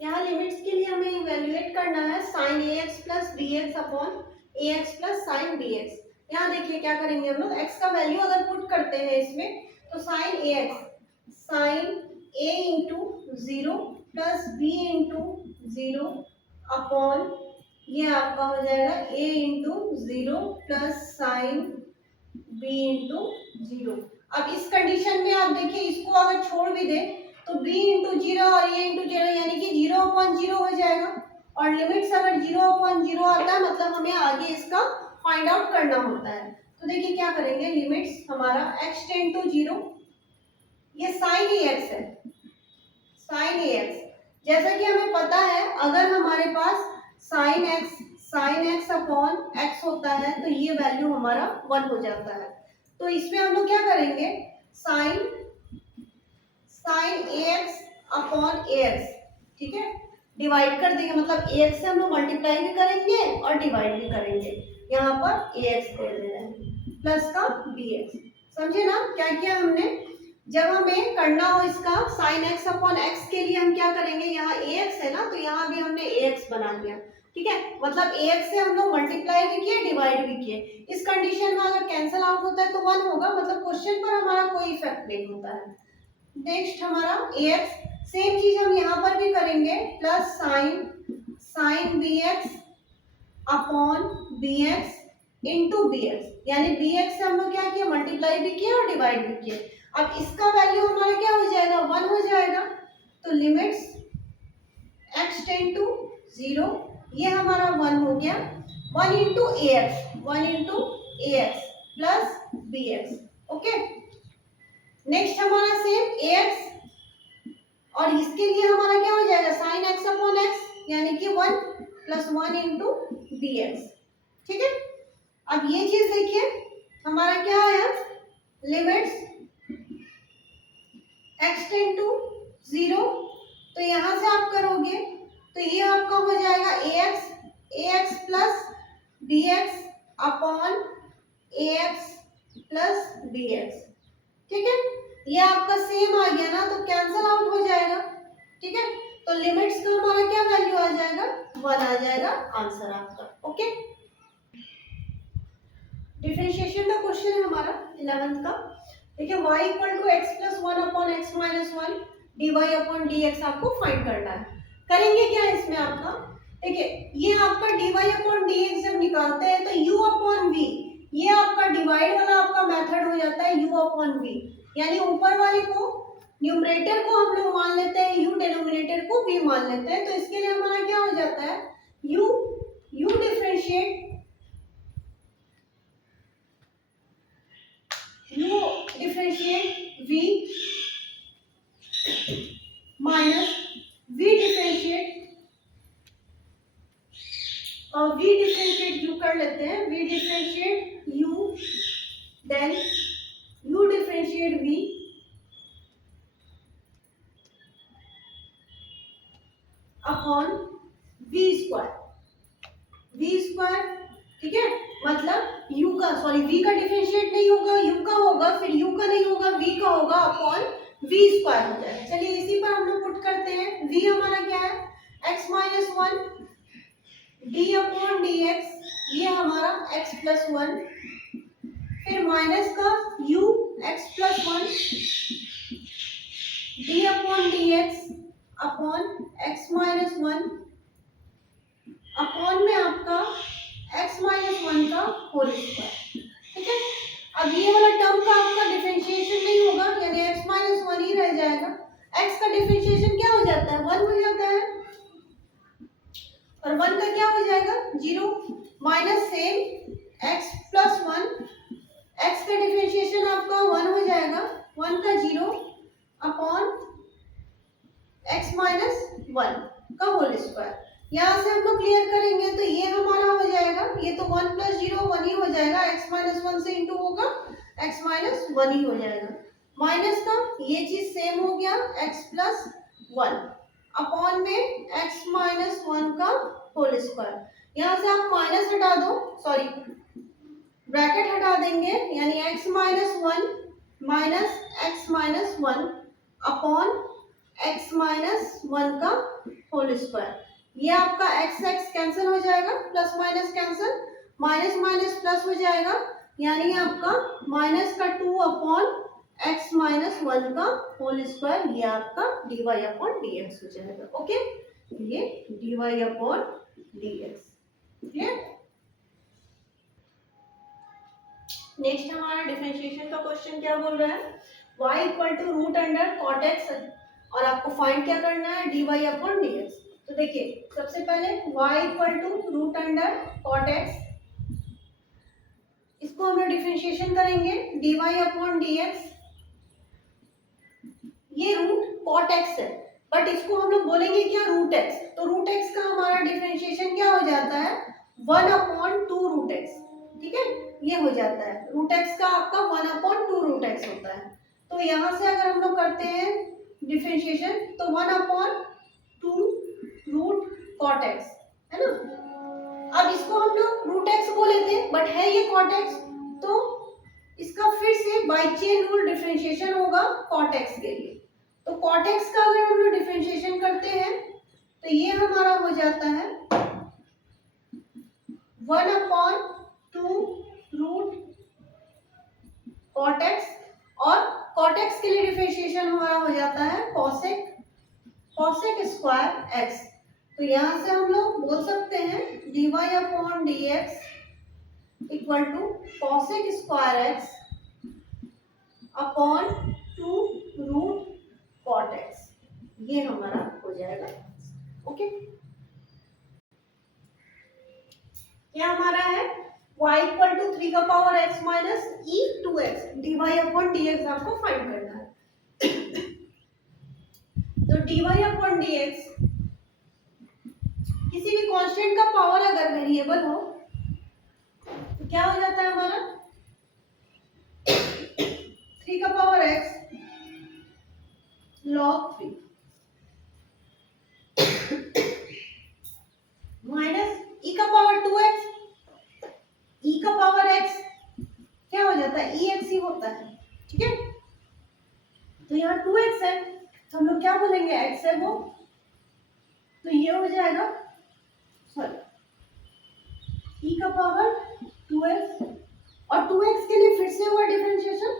यहाँ लिमिट्स के लिए हमें इवेल्युएट करना है sine a x plus b x upon a x plus sine B x. यहाँ देखिए क्या करेंगे हम लोग, एक्स का वैल्यू अगर पुट करते हैं इसमें तो sine a x sine a into zero plus b into zero upon ये आपका हो जाएगा a into zero plus sine b into zero. अब इस कंडीशन में आप देखिए इसको अगर छोड़ भी दे तो b इंटू जीरो और ए इंटू जीरो यानी कि जीरो अपॉन जीरो हो जाएगा। और लिमिट्स अगर जीरो अपॉन जीरो आता है मतलब हमें आगे इसका फाइंड आउट करना होता है। तो देखिए क्या करेंगे, लिमिट्स हमारा x टेंड टू जीरो, ये साइन ए एक्स है, साइन ए एक्स जैसा कि हमें पता है अगर हमारे पास साइन एक्स अपॉन एक्स होता है तो ये वैल्यू हमारा 1 हो जाता है। तो इसमें हम लोग क्या करेंगे, sign a x upon a x, ठीक है, डिवाइड कर देंगे, मतलब ए एक्स से हम लोग मल्टीप्लाई भी करेंगे और डिवाइड भी करेंगे। यहाँ पर ए एक्स दे दे रहे हैं प्लस का बी एक्स, समझे ना क्या किया हमने। जब हमें करना हो इसका साइन एक्स अपॉन एक्स के लिए हम क्या करेंगे, यहाँ ए एक्स है ना तो यहाँ भी हमने ए एक्स बना लिया, ठीक है, मतलब ए एक्स से हम लोग मल्टीप्लाई भी किए डिवाइड भी किए। इस कंडीशन में अगर कैंसिल आउट होता है तो 1 होगा, मतलब क्वेश्चन पर हमारा कोई इफेक्ट नहीं होता है। नेक्स्ट हमारा ए एक्स, सेम चीज हम यहाँ पर भी करेंगे, plus sine B x upon B X into B X, यानी बी एक्स से हम लोग क्या किया, मल्टीप्लाई भी किया और डिवाइड भी किया। अब इसका वैल्यू हमारा क्या हो जाएगा, 1 हो जाएगा। तो limits x tend to zero, ये हमारा 1 हो गया, 1 into a x plus b x, okay. Next हमारा सेम ए एक्स, और इसके लिए हमारा क्या हो जाएगा, साइन एक्स अपॉन एक्स यानी कि 1 प्लस 1 इंटू बी एक्स, ठीक है। अब ये चीज देखिए हमारा क्या आया, limits x tend to zero, तो यहां से आप करोगे तो ये आपका हो जाएगा a x plus b x upon a x plus b x, ठीक है। ये आपका सेम आ गया ना तो कैंसल आउट हो जाएगा, ठीक है। तो लिमिट्स का हमारा क्या वैल्यू आ जाएगा, 1 आ जाएगा आंसर आपका, ओके। डिफरेंशिएशन का क्वेश्चन है हमारा 11th का। देखिए y equal to X plus 1 upon X minus 1 D Y upon D X आपको फाइंड करना है। करेंगे क्या इसमें आपका, देखिए ये आपका D Y upon D X जब निकालते हैं तो u अपॉन v, ये आपका डिवाइड वाला आपका मेथड हो जाता है u अपॉन v, यानी ऊपर वाले को न्यूमरेटर को हम लोग मान लेते हैं u, डिनोमिनेटर को v मान लेते हैं। तो इसके लिए हमारा क्या हो जाता है, u differentiate v minus v differentiate, और v डिफरेंशिएट u कर लेते हैं, v differentiate u then u differentiate v upon v square, ठीक है, मतलब u का v का डिफरेंशिएट नहीं होगा, u का होगा, फिर u का नहीं होगा, v का होगा अपॉन v स्क्वायर हो जाएगा। चलिए इसी पर हम लोग पुट करते हैं, v हमारा क्या है, x minus 1 d upon D x, ये हमारा x प्लस 1, फिर माइनस का u x plus 1 d upon D x upon x minus 1 upon में आपका x माइनस 1 का होल स्क्वायर, ठीक है। अब ये वाला टर्म का आपका डिफरेंशिएशन नहीं होगा, यानी x माइनस 1 ही रह जाएगा। x का डिफरेंशिएशन क्या हो जाता है, 1 हो जाता है, और 1 का क्या हो जाएगा, 0, minus same x plus 1, x का डिफरेंशिएशन आपका 1 हो जाएगा, 1 का 0 अपॉन x माइनस 1 का होल स्क्वायर। यहाँ से हम लोग क्लियर करेंगे तो ये हमारा हो जाएगा, ये तो 1 प्लस 0 1 ही हो जाएगा, x माइनस 1 से इंटू होगा, x माइनस 1 ही हो जाएगा, माइनस का ये चीज सेम हो गया, x प्लस 1 अपॉन में x माइनस 1 का होल स्क्वायर। यहाँ से आप माइनस हटा दो, सॉरी ब्रैकेट हटा देंगे, यानी x minus 1 minus x minus 1 upon x minus 1 का होल होल स्क्वायर। ये आपका एक्स एक्स कैंसिल हो जाएगा, plus minus cancel, minus minus plus हो जाएगा, यानी आपका माइनस का 2 अपॉन एक्स माइनस 1 का होल स्क्वायर, ये आपका dy अपॉन dx हो जाएगा। ओके, ये dy upon dx। Clear? Next हमारा डिफरेंशिएशन का क्वेश्चन क्या बोल रहा है, y equal to root under cot X, और आपको फाइंड क्या करना है, dy अपॉन dx। तो देखिए सबसे पहले y equal to root under cot X, इसको हम लोग डिफरेंशिएशन करेंगे dy अपॉन dx। ये रूट कॉट एक्स है, बट इसको हम लोग बोलेंगे क्या, रूट एक्स। तो रूट एक्स का हमारा डिफरेंशिएशन क्या हो जाता है, 1 अपॉन 2 रूट एक्स। ठीक है, ये हो जाता है, रूट एक्स का आपका 1 अपॉन 2 रूट एक्स होता है। तो यहाँ से अगर हम लोग करते हैं डिफरेंशिएशन, तो 1 अपॉन 2 रूट कॉट एक्स, है ना। अब इसको हम लोग रूट एक्स बोले थे, बट है ये कॉट एक्स, तो इसका फिर से बाई चेन रूल डिफरेंशिएशन होगा कॉट एक्स के लिए। तो कॉट एक्स का अगर हम लोग डिफरेंशिएशन करते हैं, तो ये हमारा हो जाता है 1 अपॉन 2 रूट कॉट एक्स, और कॉट एक्स के लिए डिफरेंशिएशन हमारा हो जाता है कॉसेक स्क्वायर एक्स। तो यहाँ से हम लोग बोल सकते हैं dy upon dx equal to cosec square X upon 2 root cot X, ये हमारा हो जाएगा। ओके, क्या हमारा है, y इक्वल टू 3 का power x minus e 2x dy upon dx आपको फाइंड करना है। तो dy अपॉन dx किसी भी कांस्टेंट का पावर अगर वेरिएबल हो तो क्या हो जाता है हमारा, 3 का power x log 3 minus e का पावर 2x, e का पावर x क्या हो जाता है, ex ही होता है। ठीक है, तो यहाँ 2x है, तो हम लोग क्या बोलेंगे, x है वो, तो ये हो जाएगा सॉरी e का पावर 2x, और 2x के लिए फिर से हुआ डिफरेंशिएशन,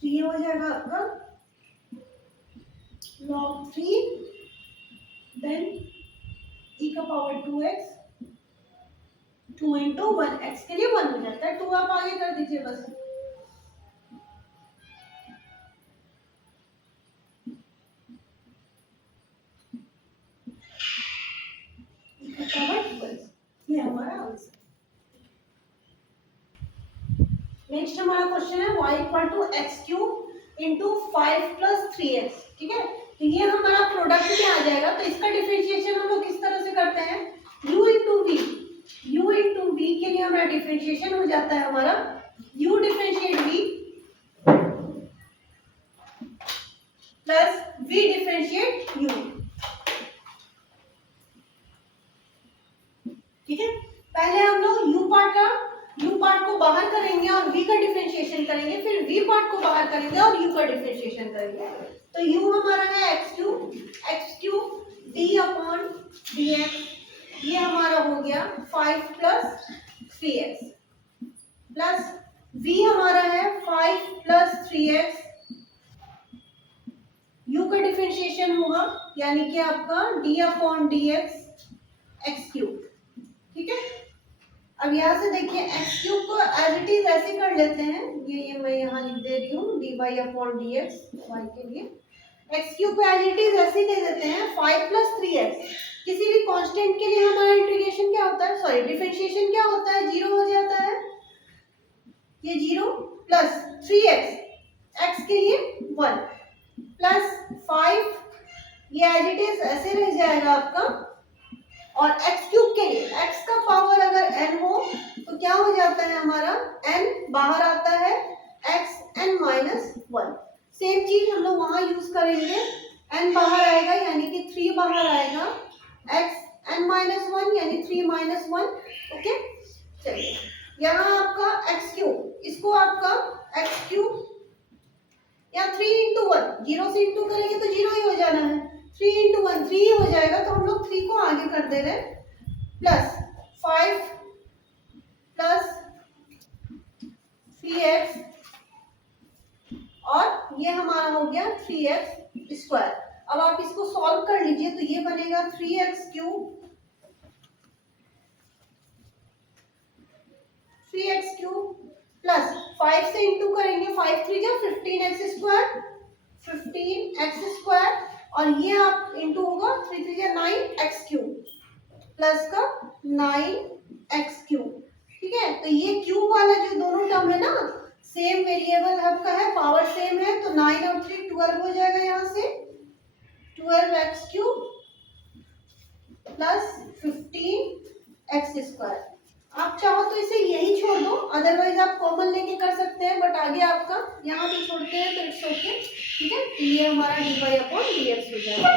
तो ये हो जाएगा आपका log 3 देन e का पावर 2x, 2 इंटू 1, x के लिए 1 हो जाता है, 2 आप आगे कर दीजिए बस। ये हमारा आंसर। नेक्स्ट हमारा क्वेश्चन है y equal to X cube into 5 plus 3x। ठीक है, तो ये हमारा प्रोडक्ट में आ जाएगा। तो इसका डिफरेंशिएशन हम लोग किस तरह से करते हैं, u into V, u into V के लिए हमारा डिफरेंशिएशन हो जाता है हमारा u differentiate v plus v differentiate u। ठीक है, पहले हम लोग u पार्ट को बाहर करेंगे और v का डिफरेंशिएशन करेंगे, फिर v पार्ट को बाहर करेंगे और u का डिफरेंशिएशन करेंगे। तो u हमारा है x cube d upon dx, ये हमारा हो गया 5 प्लस 3x, प्लस v हमारा है 5 प्लस 3x, u का डिफरेंशिएशन होगा यानी कि आपका d upon dx x cube. ठीक है, अब यहाँ से देखिए x क्यूब को एज इट इज ऐसे कर लेते हैं, ये मैं यहाँ लिख दे रही हूँ dy अपॉन dx y के लिए, x क्यूब को एज इट इज ऐसे दे देते हैं 5 प्लस 3x। किसी भी कांस्टेंट के लिए हमारा इंटीग्रेशन क्या होता है, सॉरी डिफरेंशिएशन क्या होता है, 0 हो जाता है, ये 0 प्लस 3x x के लिए 1 प्लस 5, ये एज इट इज ऐसे रह जाएगा आपका। और x क्यूब के लिए x का पावर अगर n हो तो क्या हो जाता है हमारा, n बाहर आता है x n माइनस 1। सेम चीज हम लोग वहां यूज करेंगे, n बाहर आएगा यानी कि 3 बाहर आएगा, x n माइनस 1 यानी 3 माइनस 1। ओके, चलिए यहाँ आपका एक्स क्यूब, इसको आपका एक्स क्यूब या 3 इंटू 1, जीरो से इंटू करेंगे तो जीरो ही हो जाना है, 3 इंटू 1 3 ही हो जाएगा, तो हम लोग 3 को आगे कर दे रहे हैं, प्लस 5 प्लस 3x और ये हमारा हो गया 3x स्क्वायर। अब आप इसको सॉल्व कर लीजिए तो ये बनेगा 3x क्यूब प्लस 5 से इंटू करेंगे, 5 3 जा 15x स्क्वायर और ये आप इंटू होगा 3 3 जा 9x क्यूब प्लस का 9x क्यूब। ठीक है, तो ये क्यूब वाला जो दोनों टर्म है ना, सेम वेरिएबल आपका है, पावर सेम है, तो 9 और 3 12 हो जाएगा, यहाँ से 12x cube plus 15x square. आप चाहो तो इसे यही छोड़ दो, अदरवाइज आप कॉमन लेके कर सकते हैं, बट आगे आपका यहाँ भी छोड़ते हैं तो इट्स ओके। ठीक है, ये हमारा dy अपॉन dx हो जाएगा।